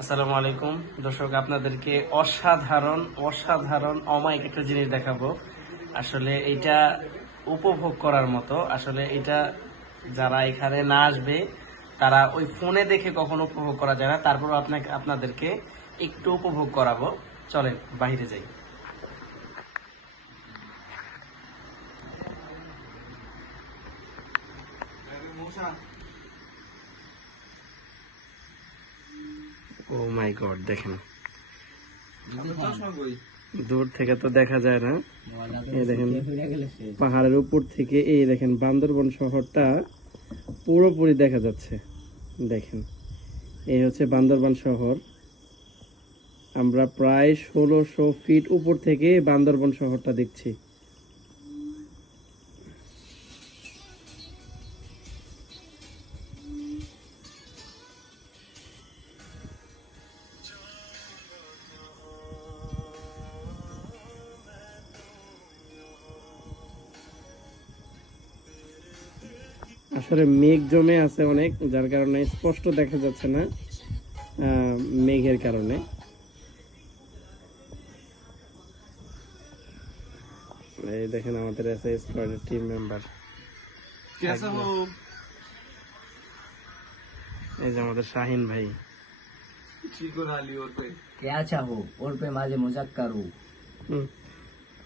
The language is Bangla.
আসসালামু আলাইকুম দর্শক, আপনাদেরকে অসাধারণ অসাধারণ অমায়িক একটা জিনিস দেখাবো। আসলে এটা উপভোগ করার মতো। আসলে এটা যারা এখানে না আসবে তারা ওই ফোনে দেখে কখনো উপভোগ করা যায় না। তারপর আপনাদেরকে একটু উপভোগ করাবো। চলেন বাইরে যাই। ও মাই গড, দেখেন দূর থেকে তো দেখা যায় না। এই দেখেন পাহাড়ের উপর থেকে এই দেখেন বান্দরবন শহরটা পুরোপুরি দেখা যাচ্ছে। দেখেন এই হচ্ছে বান্দরবান শহর। আমরা প্রায় 1600 ফিট উপর থেকে বান্দরবন শহরটা দেখছি। আসলে মেঘ জমে আছে অনেক, যার কারণে স্পষ্ট দেখা যাচ্ছে না মেঘের কারণে। এই দেখেন আমাদের এসএ স্কোয়াডের টিম মেম্বার। এই যে আমাদের শাহিন ভাই। क्या चाहो और पे माजे मजाक करूं।